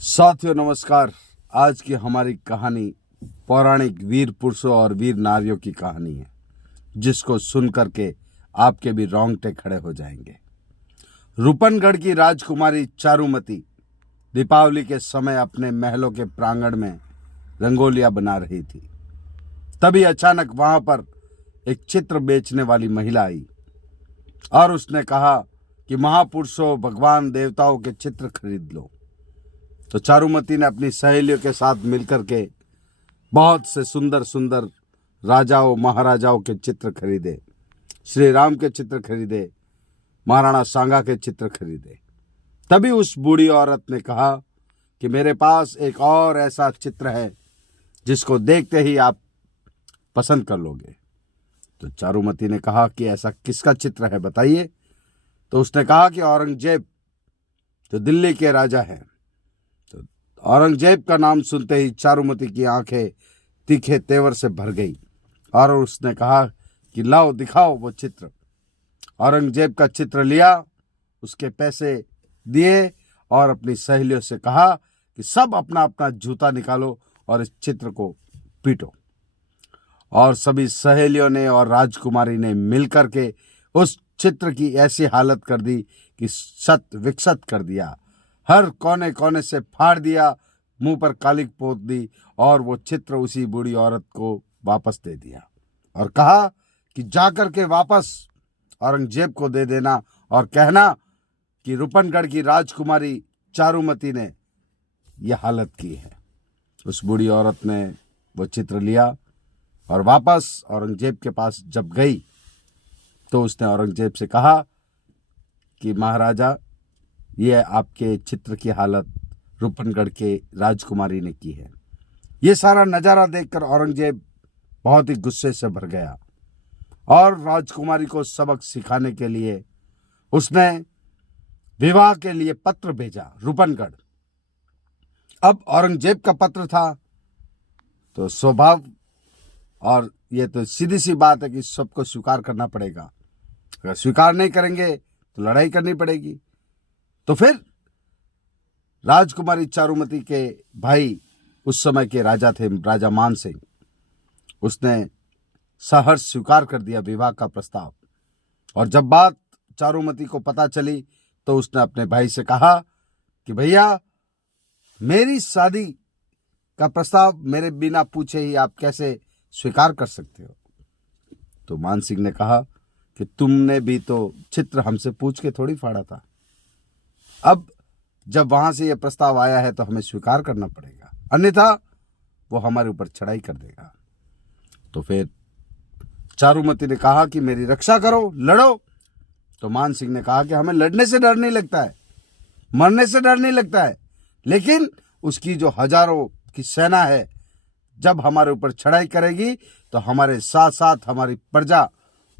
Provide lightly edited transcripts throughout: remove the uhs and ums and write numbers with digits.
साथियों नमस्कार। आज की हमारी कहानी पौराणिक वीर पुरुषों और वीर नारियों की कहानी है, जिसको सुन करके आपके भी रोंगटे खड़े हो जाएंगे। रूपनगढ़ की राजकुमारी चारुमती दीपावली के समय अपने महलों के प्रांगण में रंगोलियां बना रही थी। तभी अचानक वहां पर एक चित्र बेचने वाली महिला आई और उसने कहा कि महापुरुषों, भगवान देवताओं के चित्र खरीद लो। तो चारुमती ने अपनी सहेलियों के साथ मिलकर के बहुत से सुंदर सुंदर राजाओं महाराजाओं के चित्र खरीदे, श्री राम के चित्र खरीदे, महाराणा सांगा के चित्र खरीदे। तभी उस बूढ़ी औरत ने कहा कि मेरे पास एक और ऐसा चित्र है जिसको देखते ही आप पसंद कर लोगे। तो चारुमती ने कहा कि ऐसा किसका चित्र है, बताइए। तो उसने कहा कि औरंगजेब जो दिल्ली के राजा हैं। तो औरंगजेब का नाम सुनते ही चारुमती की आंखें तीखे तेवर से भर गई और उसने कहा कि लाओ, दिखाओ वो चित्र। औरंगजेब का चित्र लिया, उसके पैसे दिए और अपनी सहेलियों से कहा कि सब अपना अपना जूता निकालो और इस चित्र को पीटो। और सभी सहेलियों ने और राजकुमारी ने मिलकर के उस चित्र की ऐसी हालत कर दी कि शत विकसत कर दिया, हर कोने कोने से फाड़ दिया, मुंह पर कालिक पोत दी और वो चित्र उसी बूढ़ी औरत को वापस दे दिया और कहा कि जाकर के वापस औरंगजेब को दे देना और कहना कि रूपनगढ़ की राजकुमारी चारुमती ने यह हालत की है। उस बूढ़ी औरत ने वो चित्र लिया और वापस औरंगजेब के पास जब गई तो उसने औरंगजेब से कहा कि महाराजा, ये आपके चित्र की हालत रूपनगढ़ के राजकुमारी ने की है। ये सारा नज़ारा देखकर औरंगजेब बहुत ही गुस्से से भर गया और राजकुमारी को सबक सिखाने के लिए उसने विवाह के लिए पत्र भेजा रूपनगढ़। अब औरंगजेब का पत्र था तो स्वभाव और ये तो सीधी सी बात है कि सबको स्वीकार करना पड़ेगा। अगर स्वीकार नहीं करेंगे तो लड़ाई करनी पड़ेगी। तो फिर राजकुमारी चारुमती के भाई उस समय के राजा थे, राजा मान सिंह। उसने सहर्ष स्वीकार कर दिया विवाह का प्रस्ताव। और जब बात चारुमती को पता चली तो उसने अपने भाई से कहा कि भैया, मेरी शादी का प्रस्ताव मेरे बिना पूछे ही आप कैसे स्वीकार कर सकते हो। तो मान सिंह ने कहा कि तुमने भी तो चित्र हमसे पूछ के थोड़ी फाड़ा था। अब जब वहां से यह प्रस्ताव आया है तो हमें स्वीकार करना पड़ेगा, अन्यथा वो हमारे ऊपर चढ़ाई कर देगा। तो फिर चारुमती ने कहा कि मेरी रक्षा करो, लड़ो। तो मान सिंह ने कहा कि हमें लड़ने से डर नहीं लगता है, मरने से डर नहीं लगता है, लेकिन उसकी जो हजारों की सेना है जब हमारे ऊपर चढ़ाई करेगी तो हमारे साथ साथ हमारी प्रजा,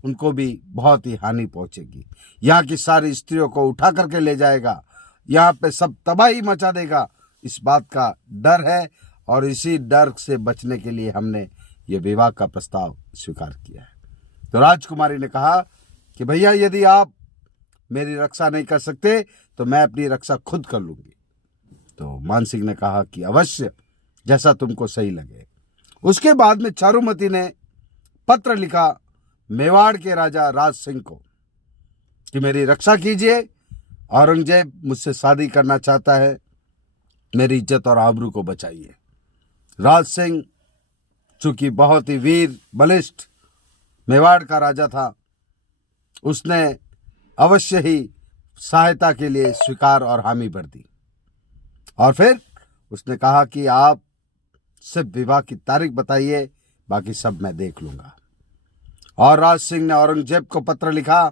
उनको भी बहुत ही हानि पहुंचेगी। यहाँ की सारी स्त्रियों को उठा करके ले जाएगा, यहाँ पे सब तबाही मचा देगा। इस बात का डर है और इसी डर से बचने के लिए हमने ये विवाह का प्रस्ताव स्वीकार किया है। तो राजकुमारी ने कहा कि भैया, यदि आप मेरी रक्षा नहीं कर सकते तो मैं अपनी रक्षा खुद कर लूंगी। तो मान सिंह ने कहा कि अवश्य, जैसा तुमको सही लगे। उसके बाद में चारुमती ने पत्र लिखा मेवाड़ के राजा राज सिंह को कि मेरी रक्षा कीजिए, औरंगजेब मुझसे शादी करना चाहता है, मेरी इज्जत और आबरू को बचाइए। राज सिंह चूंकि बहुत ही वीर बलिष्ठ मेवाड़ का राजा था, उसने अवश्य ही सहायता के लिए स्वीकार और हामी भर दी। और फिर उसने कहा कि आप सिर्फ विवाह की तारीख बताइए, बाकी सब मैं देख लूंगा। और राज सिंह ने औरंगजेब को पत्र लिखा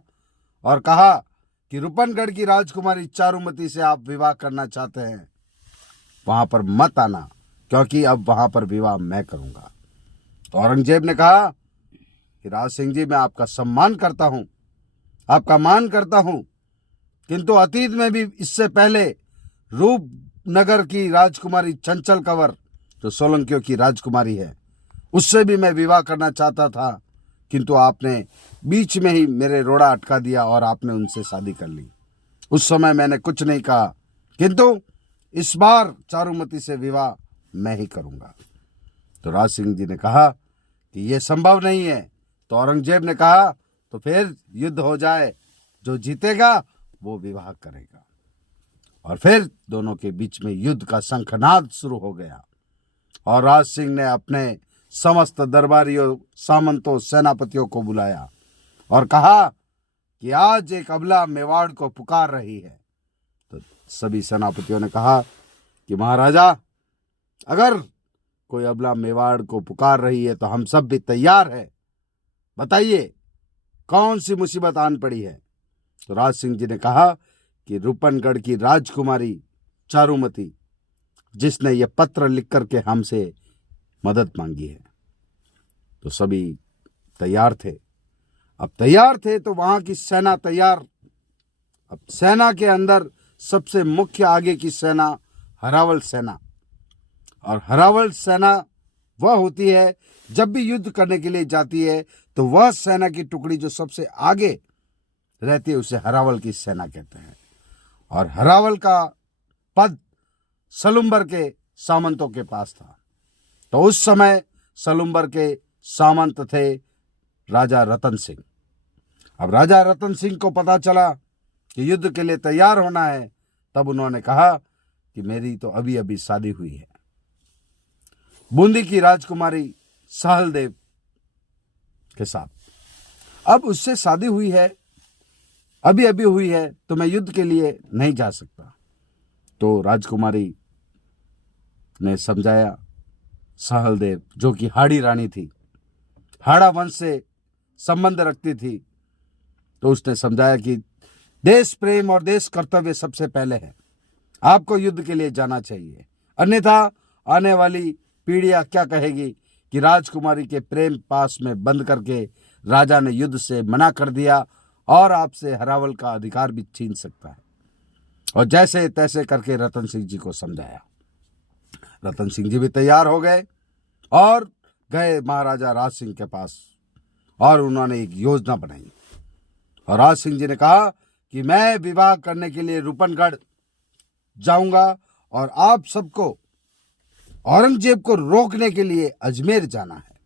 और कहा कि रूपनगढ़ की राजकुमारी चारुमती से आप विवाह करना चाहते हैं, वहां पर मत आना, क्योंकि अब वहां पर विवाह मैं करूंगा। तो औरंगजेब ने कहा कि राज सिंह जी, मैं आपका सम्मान करता हूं, आपका मान करता हूं, किंतु अतीत में भी इससे पहले रूपनगर की राजकुमारी चंचल कंवर, जो सोलंकियों की राजकुमारी है, उससे भी मैं विवाह करना चाहता था, किंतु आपने बीच में ही मेरे रोड़ा अटका दिया और आपने उनसे शादी कर ली। उस समय मैंने कुछ नहीं कहा, किंतु इस बार चारुमती से विवाह मैं ही करूंगा। तो राज सिंह जी ने कहा कि यह संभव नहीं है। तो औरंगजेब ने कहा तो फिर युद्ध हो जाए, जो जीतेगा वो विवाह करेगा। और फिर दोनों के बीच में युद्ध का शंखनाद शुरू हो गया। और राज सिंह ने अपने समस्त दरबारियों, सामंतों, सेनापतियों को बुलाया और कहा कि आज एक अबला मेवाड़ को पुकार रही है। तो सभी सेनापतियों ने कहा कि महाराजा, अगर कोई अबला मेवाड़ को पुकार रही है तो हम सब भी तैयार हैं। बताइए कौन सी मुसीबत आन पड़ी है। तो राज सिंह जी ने कहा कि रूपनगढ़ की राजकुमारी चारुमती, जिसने यह पत्र लिख करके हमसे मदद मांगी है। तो सभी तैयार थे। अब तैयार थे तो वहां की सेना तैयार। अब सेना के अंदर सबसे मुख्य आगे की सेना हरावल सेना। और हरावल सेना वह होती है, जब भी युद्ध करने के लिए जाती है तो वह सेना की टुकड़ी जो सबसे आगे रहती है उसे हरावल की सेना कहते हैं। और हरावल का पद सलुम्बर के सामंतों के पास था। तो उस समय सलुम्बर के सामंत थे राजा रतन सिंह। अब राजा रतन सिंह को पता चला कि युद्ध के लिए तैयार होना है, तब उन्होंने कहा कि मेरी तो अभी अभी शादी हुई है बूंदी की राजकुमारी सहलदेव के साथ। अब उससे शादी हुई है, अभी अभी हुई है, तो मैं युद्ध के लिए नहीं जा सकता। तो राजकुमारी ने समझाया, सहलदेव जो कि हाड़ी रानी थी, हाड़ा वंश से संबंध रखती थी, तो उसने समझाया कि देश प्रेम और देश कर्तव्य सबसे पहले है, आपको युद्ध के लिए जाना चाहिए, अन्यथा आने वाली पीढ़ियां क्या कहेगी कि राजकुमारी के प्रेम पास में बंद करके राजा ने युद्ध से मना कर दिया और आपसे हरावल का अधिकार भी छीन सकता है। और जैसे तैसे करके रतन सिंह जी को समझाया। रतन सिंह जी भी तैयार हो गए और गए महाराजा राज सिंह के पास और उन्होंने एक योजना बनाई। और राज सिंह जी ने कहा कि मैं विवाह करने के लिए रूपनगढ़ जाऊंगा और आप सबको औरंगजेब को रोकने के लिए अजमेर जाना है।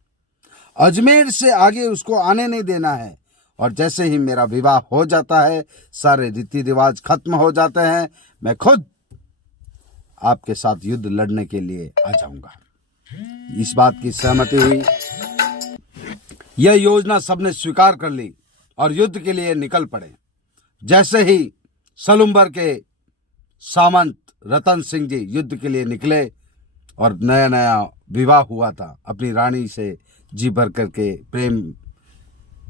अजमेर से आगे उसको आने नहीं देना है। और जैसे ही मेरा विवाह हो जाता है, सारे रीति रिवाज खत्म हो जाते हैं, मैं खुद आपके साथ युद्ध लड़ने के लिए आ जाऊंगा। इस बात की सहमति हुई। यह योजना सबने स्वीकार कर ली और युद्ध के लिए निकल पड़े। जैसे ही सलुम्बर के सामंत रतन सिंह जी युद्ध के लिए निकले और नया नया विवाह हुआ था, अपनी रानी से जी भर करके प्रेम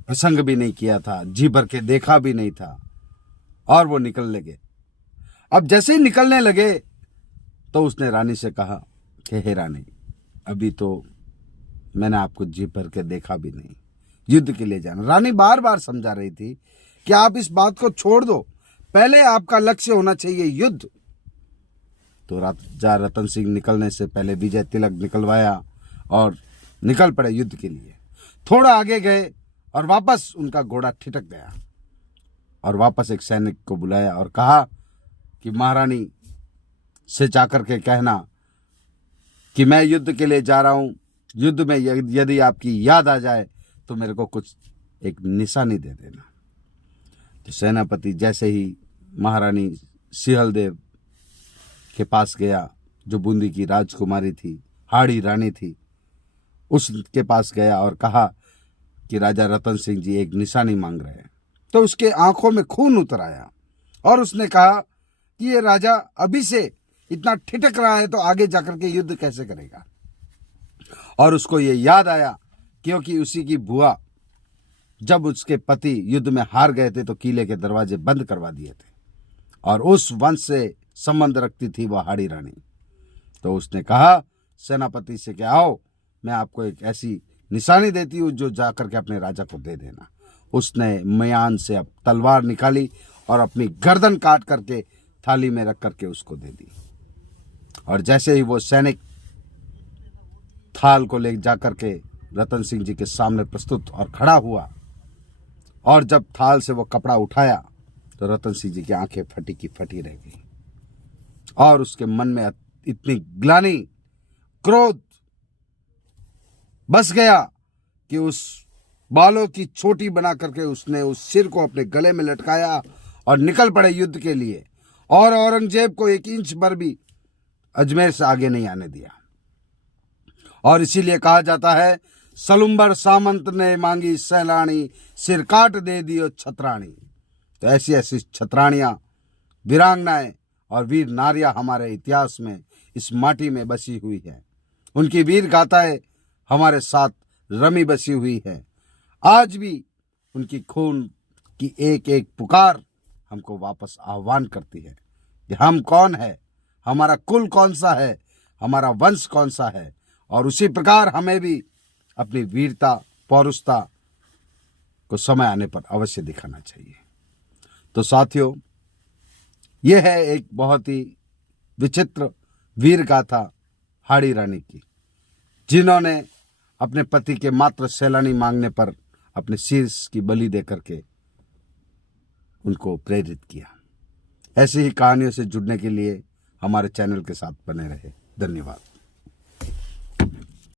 प्रसंग भी नहीं किया था, जी भर के देखा भी नहीं था, और वो निकल लगे। अब जैसे ही निकलने लगे तो उसने रानी से कहा कि हे रानी, अभी तो मैंने आपको जी भर के देखा भी नहीं, युद्ध के लिए जाना। रानी बार बार समझा रही थी कि आप इस बात को छोड़ दो, पहले आपका लक्ष्य होना चाहिए युद्ध। तो राजा रतन सिंह निकलने से पहले विजय तिलक निकलवाया और निकल पड़े युद्ध के लिए। थोड़ा आगे गए और वापस उनका घोड़ा ठिठक गया और वापस एक सैनिक को बुलाया और कहा कि महारानी से जाकर के कहना कि मैं युद्ध के लिए जा रहा हूं, युद्ध में यदि आपकी याद आ जाए तो मेरे को कुछ एक निशानी दे देना। तो सेनापति जैसे ही महारानी सिहलदेव के पास गया, जो बूंदी की राजकुमारी थी, हाड़ी रानी थी, उसके पास गया और कहा कि राजा रतन सिंह जी एक निशानी मांग रहे हैं। तो उसके आंखों में खून उतर आया और उसने कहा कि ये राजा अभी से इतना ठिठक रहा है तो आगे जाकर के युद्ध कैसे करेगा। और उसको ये याद आया क्योंकि उसी की बुआ जब उसके पति युद्ध में हार गए थे तो किले के दरवाजे बंद करवा दिए थे और उस वंश से संबंध रखती थी वह हाड़ी रानी। तो उसने कहा सेनापति से कि आओ, मैं आपको एक ऐसी निशानी देती हूँ जो जाकर के अपने राजा को दे देना। उसने म्यान से अब तलवार निकाली और अपनी गर्दन काट करके थाली में रख करके उसको दे दी। और जैसे ही वो सैनिक थाल को ले जाकर के रतन सिंह जी के सामने प्रस्तुत और खड़ा हुआ और जब थाल से वो कपड़ा उठाया तो रतन सिंह जी की आंखें फटी की फटी रह गई और उसके मन में इतनी ग्लानि, क्रोध बस गया कि उस बालों की चोटी बना करके उसने उस सिर को अपने गले में लटकाया और निकल पड़े युद्ध के लिए, और औरंगजेब को 1 इंच भर भी अजमेर से आगे नहीं आने दिया। और इसीलिए कहा जाता है, सलुम्बर सामंत ने मांगी सैलानी, सिर काट दे दियो छतरानी। तो ऐसी ऐसी छतरानियां, वीरांगनाएं और वीर नारियां हमारे इतिहास में, इस माटी में बसी हुई है। उनकी वीर गाथाएं हमारे साथ रमी बसी हुई है। आज भी उनकी खून की एक एक पुकार हमको वापस आह्वान करती है कि हम कौन है, हमारा कुल कौन सा है, हमारा वंश कौन सा है। और उसी प्रकार हमें भी अपनी वीरता, पौरुषता को समय आने पर अवश्य दिखाना चाहिए। तो साथियों, यह है एक बहुत ही विचित्र वीर गाथा हाड़ी रानी की, जिन्होंने अपने पति के मात्र सैलानी मांगने पर अपने शीर्ष की बलि देकर के उनको प्रेरित किया। ऐसी ही कहानियों से जुड़ने के लिए हमारे चैनल के साथ बने रहे। धन्यवाद।